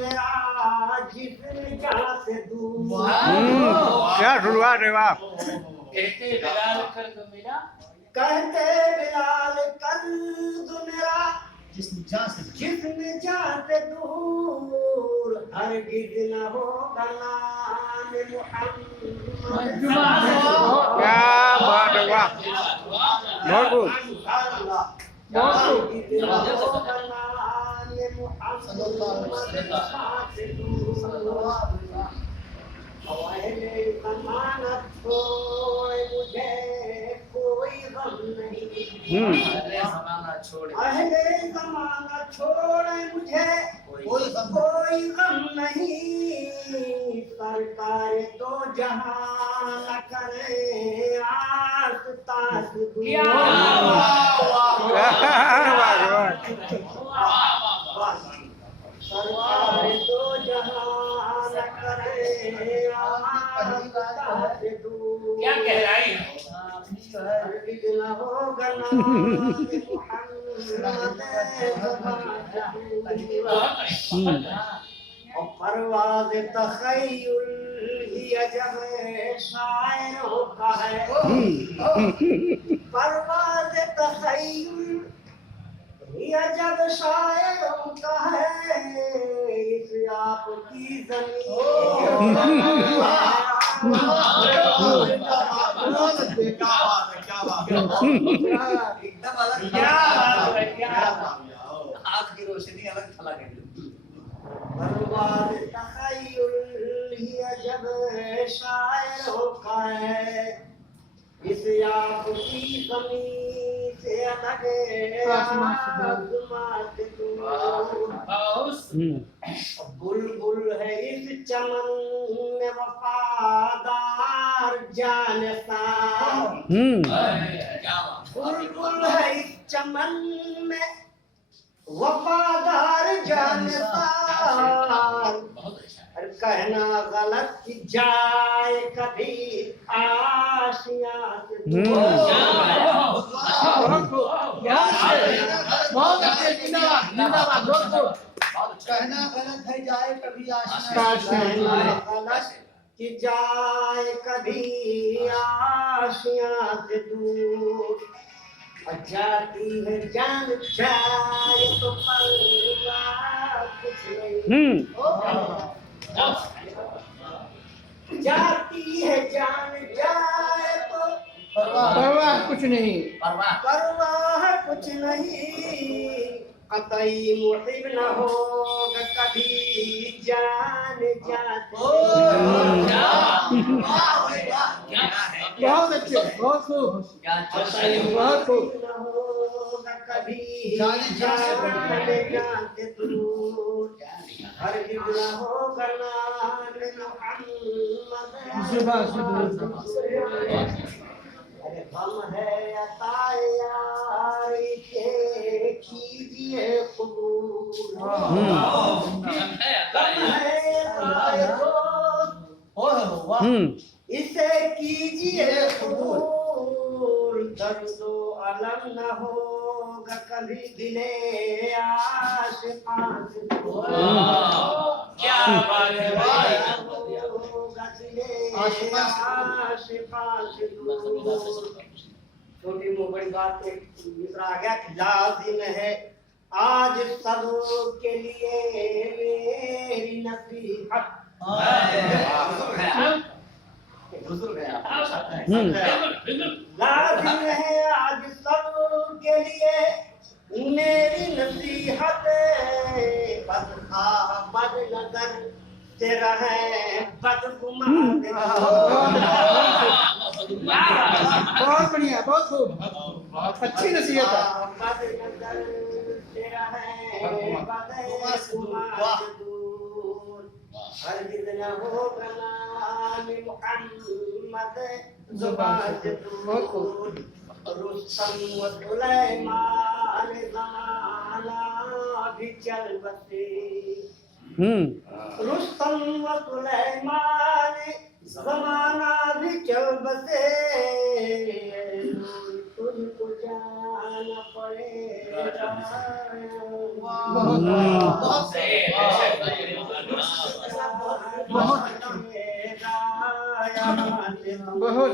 मेरा जिस्म जान से दूर। क्या शुरुआत है वाह। कहते बिलाल कर दो मेरा, कहते बिलाल कर दो मेरा जिस्म जान से दूर। हरगिज़ न होगा नाम मुहम्मद। क्या बात है वाह। बहुत खूब। हरगिज़ न होगा नाम मुहम्मद से दूर। अहले ज़मानत छोड़ मुझे कोई गम नहीं। अरे ज़माना छोड़, अहले ज़माना छोड़ मुझे कोई गम नहीं। सरकार दो जहां न करे आस तास दूर। सरकार दो जहां न करे आस तास दूर। क्या कह रही है? हरगिज़ न होगा नाम मुहम्मद। और परवाज़ तख़य्युल ये जब शायरों का है। परवाज़ तख़य्युल ये जब शायरों का है। इस आपकी एकदम अलग। क्या बात है, क्या आँख की रोशनी अलग थला गई। परवाज़ तख़य्युल ये जब शायरों का है। इस आपकी ज़मीं से अलग आसमां से दूर। बुलबुल है इस चमन में वफादार जानसार। बुलबुल है इस चमन में वफादार जानसार। कहना गलत की जाए कभी आशियां से दूर। कहना गलत है जाए कभी कहना गलत की जाए कभी आशियां से दूर। जाती है जान जाए तो परवाह कुछ नहीं। जाती है जान जाए तो परवाह कुछ नहीं। परवाह कुछ नहीं। कतई मुहिब न होगा कभी जान जाते। बहुत अच्छे, बहुत खूब, बहुत खूब। न होगा कभी जाने जाते दूर। हरगिज़ न होगा नाम मुहम्मद। अरे हम है अताए यारी के कीजिए कबूल। हम है अताए दोस्त इसे कीजिए कबूल। दर्दो अलम न होगा कभी दिले आशिक़ां से दूर। क्या बात है भाई। होगा दिले आशिक़ां से दूर। छोटी वो बड़ी बात एक मिसरा आ गया कि लाजिम है आज सब के लिए मेरी नसीहत। लाजिम है आज सब के लिए मेरी नसीहत। बदखाह बद नजर तेरा है बदगुमान। बहुत बढ़िया, बहुत खूब, अच्छी नसीहत है। बद नजर तेरा है बदगुमान दूर। हरगिज़ न होगा नाम मुहम्मद ज़ुबान से दूर। रुस्तम व सुलेमान ज़माना भी चल बसे। रुस्तम व सुलेमान ज़माना भी चल बसे। तुझको जाना पड़ेगा। बहुत आया बहुत